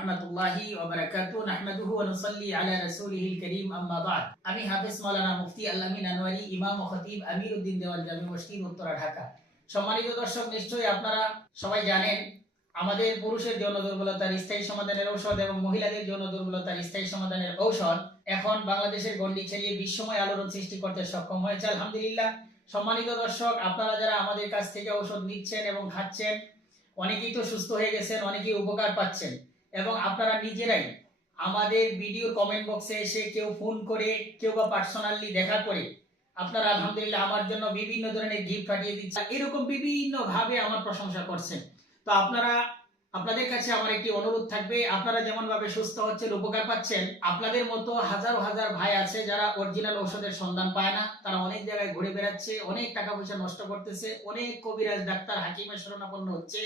আমি মুফতি ইমাম উত্তরা ঢাকা সম্মানিত দর্শক আপনারা সবাই জানেন আমাদের পুরুষের যৌন দুর্বলতার স্থায়ী সমাধানের ঔষধ এবং মহিলাদের যৌন দুর্বলতার স্থায়ী সমাধানের ঔষধ এখন বাংলাদেশের গণ্ডি ছাড়িয়ে বিশ্বময় আলোড়ন সৃষ্টি করতে সক্ষম হয়েছে আলহামদুলিল্লাহ সম্মানিত দর্শক আপনারা যারা আমাদের কাছ থেকে ঔষধ নিচ্ছেন এবং খাচ্ছেন অনেকেই তো সুস্থ হয়ে গেছেন অনেকেই উপকার পাচ্ছেন এবং আপনারা নিজেরাই আমাদের ভিডিও কমেন্ট বক্সে এসে কেউ ফোন করে কেউ বা পার্সোনালি দেখা করে আপনারা আলহামদুলিল্লাহ আমার জন্য বিভিন্ন ধরনের গিফট পাঠিয়ে দিচ্ছেন এরকম বিভিন্নভাবে আমার প্রশংসা করছেন তো আপনারা আপনাদের কাছে আমার একটি অনুরোধ থাকবে আপনারা যেমনভাবে সুস্থ হচ্ছেন উপকার পাচ্ছেন আপনাদের মতো হাজার হাজার ভাই আছে যারা অরিজিনাল ঔষধের সন্ধান পায় না তারা অনেক জায়গায় ঘুরে বেড়াচ্ছে অনেক টাকা পয়সা নষ্ট করতেছে অনেক কবিরাজ ডাক্তার হাকিমের শরণাপন্ন হচ্ছে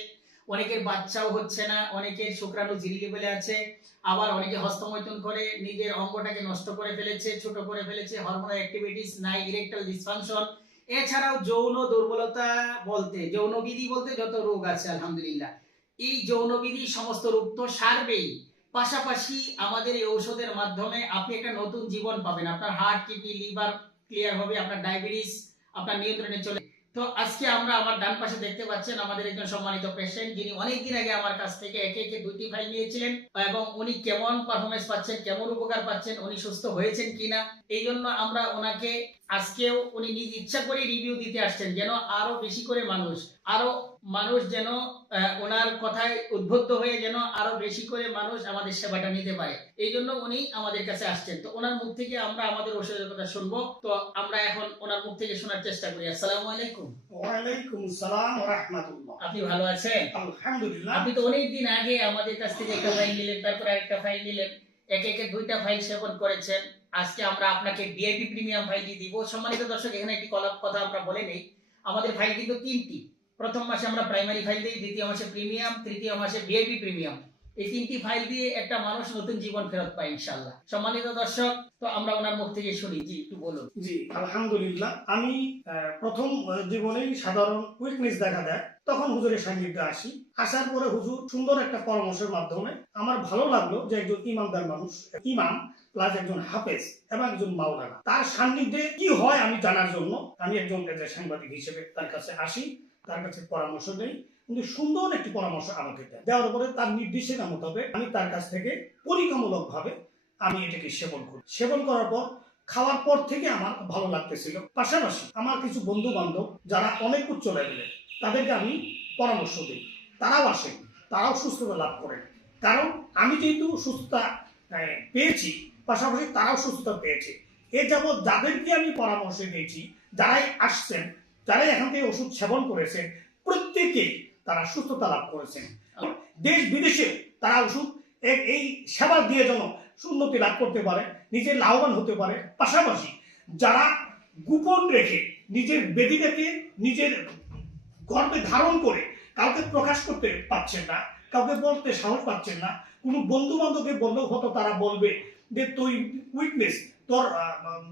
অনেকের বাচ্চাও হচ্ছে না অনেকের শুক্রাণু জিরি ফেলে আছে আবার অনেকে হস্তমৈথুন করে নিজের অঙ্গটাকে নষ্ট করে ফেলেছে ছোট করে ফেলেছে হরমোনাল অ্যাক্টিভিটিস নাই ইরেকটাল ডিসফাংশন এছাড়াও যৌন দুর্বলতা বলতে যৌনবিধি বলতে যত রোগ আছে আলহামদুলিল্লাহ এই যৌনবিধি সমস্ত রূপ তো সারবেই পাশাপাশি আমাদের এই ঔষধের মাধ্যমে আপনি একটা নতুন জীবন পাবেন আপনার হার্ট কিডনি লিভার ক্লিয়ার হবে আপনার ডায়াবেটিস আপনার নিয়ন্ত্রণে চলে তো আজকে আমরা আমার ডান পাশে দেখতে পাচ্ছেন আমাদের একজন সম্মানিত পেশেন্ট যিনি অনেকদিন আগে আমার কাছ থেকে একে একে দুইটি ফাইল নিয়েছিলেন এবং উনি কেমন পারফরমেন্স পাচ্ছেন কেমন উপকার পাচ্ছেন উনি সুস্থ হয়েছেন কিনা এই জন্য আমরা ওনাকে আজকেও উনি নিজ ইচ্ছা করে রিভিউ দিতে আসছেন যেন আরো বেশি করে মানুষ আরো মানুষ যেন ওনার কথায় উদ্ভুত হয়ে যেন আরো বেশি করে মানুষ আমাদের সেবাটা নিতে পারে এই জন্য উনি আমাদের কাছে আসছেন তো ওনার মুখ থেকে আমরা আমাদের ওষুধের কথা শুনবো তো আমরা এখন ওনার মুখ থেকে শোনার চেষ্টা করি আসসালাম আলাইকুম আপনি ভালো আছেন আলহামদুলিল্লাহ আপনি তো অনেক দিন আগে আমাদের কাছ থেকে একটা ফাইল নিলেন তারপর আরেকটা ফাইল নিলেন এক একে দুইটা ফাইল সেবন করেছেন আজকে আমরা আপনাকে ভিআইপি প্রিমিয়াম দিয়ে দিব সম্মানিত দর্শক এখানে একটি কলাপ কথা আমরা বলে নেই আমাদের ফাইল কিন্তু তিনটি প্রথম মাসে আমরা প্রাইমারি ফাইল দিই দ্বিতীয় মাসে প্রিমিয়াম তৃতীয় মাসে ভিআইপি প্রিমিয়াম এই তিনটি ফাইল দিয়ে একটা মানুষ নতুন জীবন ফেরত পায় ইনশাল্লাহ সম্মানিত দর্শক তো আমরা ওনার মুখ থেকে শুনি জি একটু বলুন জি আলহামদুলিল্লাহ আমি প্রথম জীবনেই সাধারণ উইকনেস দেখা দেয় তখন হুজুরের সান্নিধ্যে আসি আসার পরে হুজুর সুন্দর একটা পরামর্শের মাধ্যমে আমার ভালো লাগলো যে একজন ইমানদার মানুষ ইমাম প্লাস একজন হাফেজ এবং একজন মাওলানা তার সান্নিধ্যে কি হয় আমি জানার জন্য আমি একজন সাংবাদিক হিসেবে তার কাছে আসি তার কাছে পরামর্শ নেই কিন্তু সুন্দর একটি পরামর্শ আমাকে দেয় দেওয়ার পরে তার নির্দেশিকা মোতাবেক আমি তার কাছ থেকে ভাবে আমি এটাকে সেবন করি সেবন করার পর খাওয়ার পর থেকে আমার ভালো লাগতেছিল পাশাপাশি আমার কিছু বন্ধু বান্ধব যারা অনেক উচ্চ লেভেলের তাদেরকে আমি পরামর্শ দিই তারাও আসে তারাও সুস্থতা লাভ করে কারণ আমি যেহেতু সুস্থতা পেয়েছি পাশাপাশি তারাও সুস্থতা পেয়েছে এ যাবৎ যাদেরকে আমি পরামর্শ দিয়েছি যারাই আসছেন যারাই এখান থেকে ওষুধ সেবন করেছেন প্রত্যেকেই তারা সুস্থতা লাভ করেছেন দেশ বিদেশে তারা ওষুধ এই সেবা দিয়ে যেন উন্নতি লাভ করতে পারে নিজের লাভবান হতে পারে পাশাপাশি যারা গোপন রেখে নিজের বেদিটাকে নিজের গর্বে ধারণ করে কাউকে প্রকাশ করতে পারছেন না কাউকে বলতে সাহস পাচ্ছেন না কোনো বন্ধু বান্ধবকে বন্ধু হতো তারা বলবে যে তুই উইকনেস তোর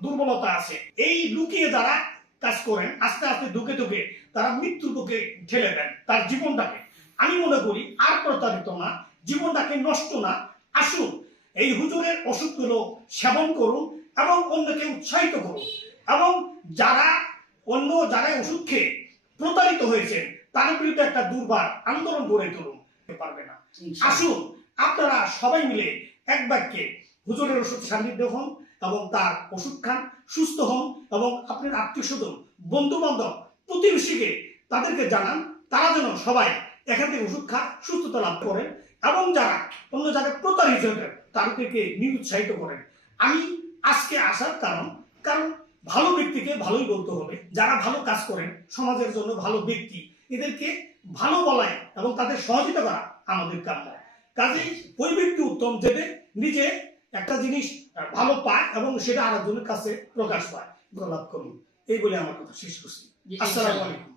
দুর্বলতা আছে এই লুকিয়ে যারা কাজ করেন আস্তে আস্তে ধুকে ধুকে তারা মৃত্যুর বুকে ঠেলে দেন তার জীবনটাকে আমি মনে করি আর প্রতারিত না জীবনটাকে নষ্ট না আসুন এই হুজুরের ওষুধগুলো সেবন করুন এবং অন্যকে উৎসাহিত করুন এবং যারা অন্য যারা ওষুধ খেয়ে প্রতারিত হয়েছে তার বিরুদ্ধে একটা দুর্বার আন্দোলন গড়ে তুলুন পারবে না আসুন আপনারা সবাই মিলে এক বাক্যে হুজুরের ওষুধ সান্নিধ্য হন এবং তার ওষুধ খান সুস্থ হন এবং আপনার আত্মীয় স্বজন বন্ধু বান্ধব প্রতিবেশীকে তাদেরকে জানান তারা যেন সবাই এখান থেকে ওষুধ খা সুস্থতা লাভ করেন এবং যারা অন্য জায়গায় প্রতারিত হতেন তাদেরকে নিরুৎসাহিত করেন আমি আজকে আসার কারণ কারণ ভালো ব্যক্তিকে ভালোই বলতে হবে যারা ভালো কাজ করেন সমাজের জন্য ভালো ব্যক্তি এদেরকে ভালো বলায় এবং তাদের সহযোগিতা করা আমাদের কাম্য কাজেই ওই ব্যক্তি উত্তম দেবে নিজে একটা জিনিস ভালো পায় এবং সেটা আরেকজনের কাছে প্রকাশ পায় গোলাপ করুন এই বলে আমার কথা শেষ করছি আসসালামু আলাইকুম